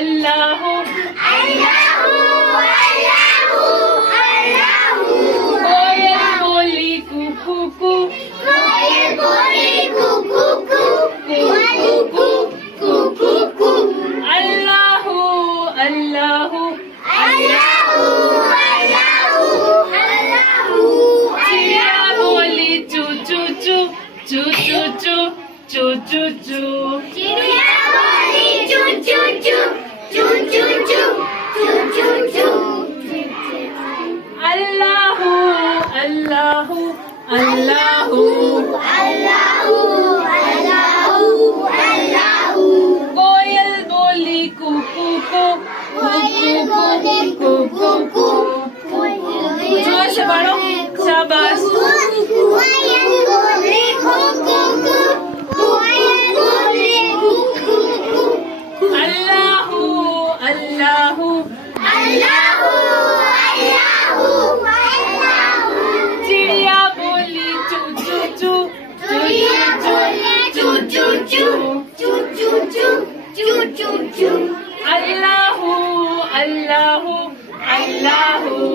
अल्लाह कोयल बोली कुकू कू अल्लाह अल्लाह चिड़िया बोली चू चू चू चू चू चू चू चू चू अल्लाह अल्लाह अल्लाह कोयल बोली कुकू कू जोर से पढ़ो शाबाश अल्लाह अल्लाह चिड़िया बोली चू चू चू अल्लाह अल्लाह अल्लाह